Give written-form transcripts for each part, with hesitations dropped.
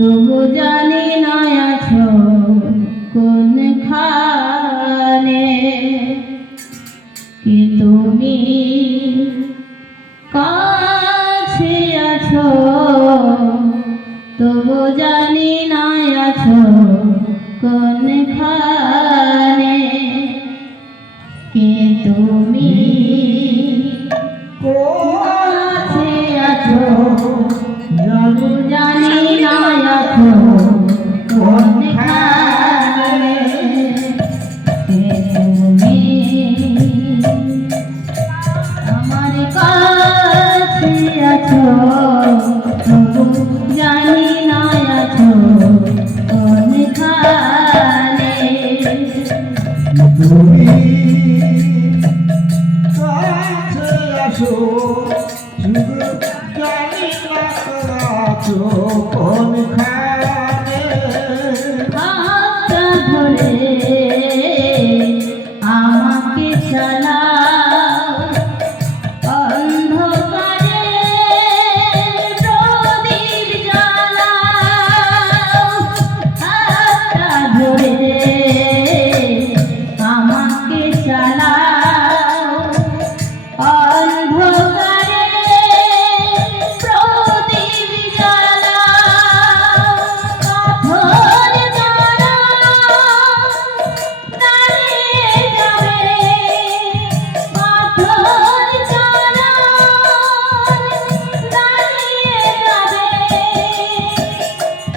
তবু জানি না আছো কোনখানে, কি তুমি কাছে আছো, তবু জানি না আছো কোনখানে, কি তুমি কাছে আছো, তবু জানি না আছো কোনখানে, কি তুমি আমার কাছে আছো, তবু জানি না আছো কোনখানে, তুমি কাছে আসো, শুধু জানি না আছো কোনখানে। হাতটা ধরে আমাকে চালাও, অন্ধকারে প্রদীপ জ্বালাও, হাতটা ধরে আমাকে চালাও, অন্ধকারে প্রদীপ জ্বালাও, পাথর দ্বারা দাঁড়িয়ে যাবে, পাথর দ্বারা দাঁড়িয়ে যাবে,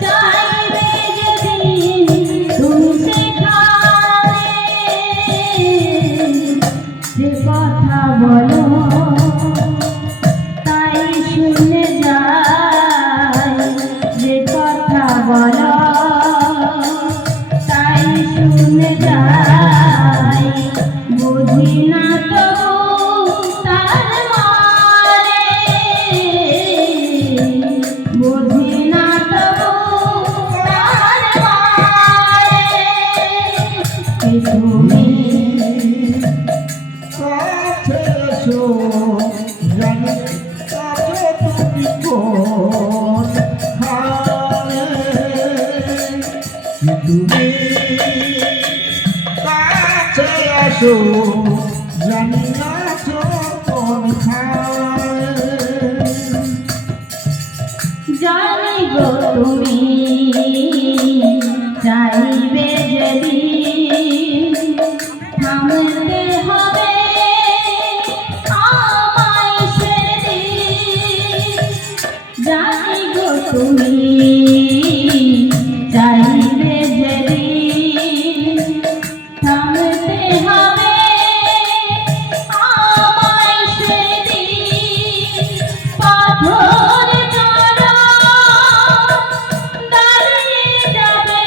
চাইবে যেদিন তুমি সেখানে, যে কথা বলো তাই শুনে যাই, যে কথা বলো তাই শুনে যাই, বুঝি না তবু তার মানে, বুঝি না তবু তার মানে, কি তুমি কাছে আসো, জানি আছো তুমি কোনখানে। তুমি কাছে আসো, জানি আছো কোনখানে। জানি গো তুমি চাইবে যেদিন, থামতে হবে আমায় সেদিন, জানি গো তুমি চাইবে যেদিন, থামতে হবে আমায় সেদিন, পাথর দ্বারা দাঁড়িয়ে যাবে,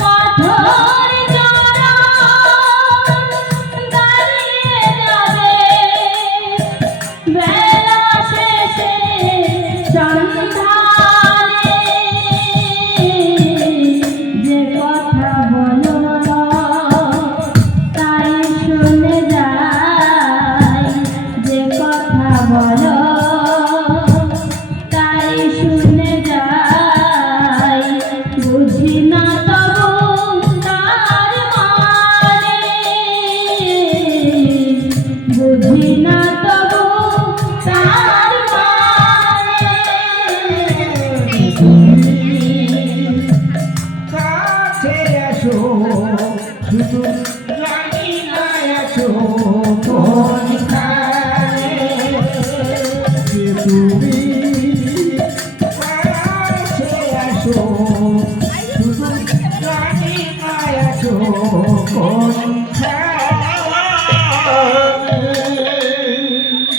পাথর দ্বারা দাঁড়িয়ে যাবে, বেলা শেষে সন্ধানে, যে কথা বলো তাই শুনে যাই, যে কথা বলো তাই শুনে যাই, বুঝি না তবু তার মানে, বুঝি না তবু তার মানে, কাছে আসো, শুধু জানি না আছো কোনখানে। তুমি কাছে আসো, শুধু জানি না আছো কোনখানে।